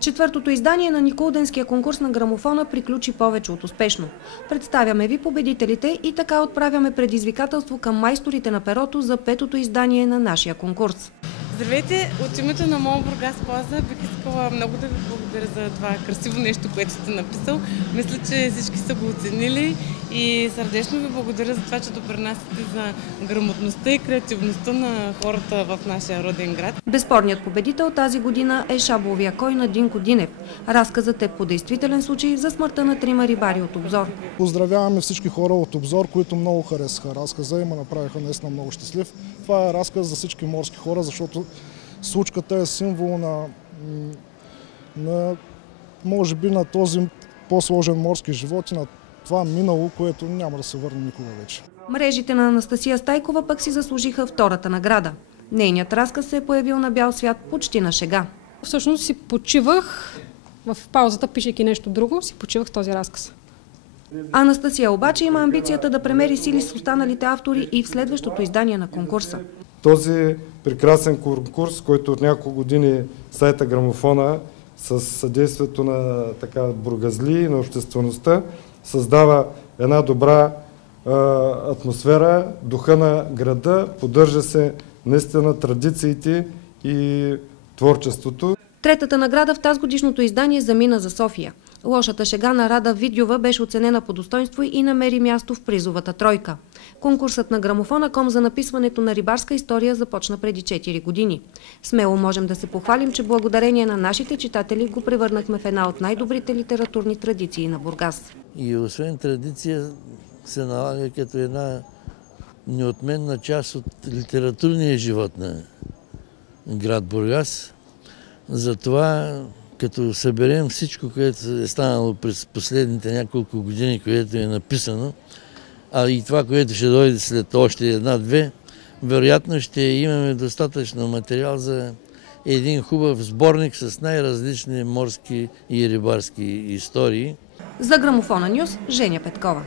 Четвъртото издание на Никулденския конкурс на грамофона приключи повече от успешно. Представяме ви победителите и така отправяме предизвикателство към майсторите на перото за петото издание на нашия конкурс. Здравейте! От името на МОЛ Бургас Плаза бих искала много да ви благодаря за това красиво нещо, което сте написал. Мисля, че всички са го оценили и сърдечно ви благодаря за това, че допринасяте за грамотността и креативността на хората в нашия роден град. Безспорният победител тази година е Шаболовия кой на Динко Динев. Разказът е по действителен случай за смъртта на 3 рибари от Обзор. Поздравяваме всички хора от Обзор, които много харесаха разказа и ме направиха наистина много щастлив. Това е разказ за всички морски хора, защото случката е символ на може би на този по-сложен морски живот и на това минало, което няма да се върне никога вече. Мрежите на Анастасия Стайкова пък си заслужиха втората награда. Нейният разказ се е появил на бял свят почти на шега. Всъщност си почивах, в паузата пишейки нещо друго, си почивах с този разказ. Анастасия обаче има амбицията да премери сили с останалите автори и в следващото издание на конкурса. Този прекрасен конкурс, който от няколко години сайта Грамофона с съдействието на бургазли и на обществеността създава една добра атмосфера, духа на града, поддържа се наистина традициите и творчеството. Третата награда в тазгодишното издание замина за София. Лошата шега на Рада Видьова беше оценена по достоинство и намери място в призовата тройка. Конкурсът на Грамофона.com за написването на рибарска история започна преди 4 години. Смело можем да се похвалим, че благодарение на нашите читатели го превърнахме в една от най-добрите литературни традиции на Бургас. И освен традиция се налага като една неотменна част от литературния живот на град Бургас. Затова, като съберем всичко, което е станало през последните няколко години, което е написано, а и това, което ще дойде след още една-две, вероятно ще имаме достатъчно материал за един хубав сборник с най-различни морски и рибарски истории. За Грамофона Нюз, Женя Петкова.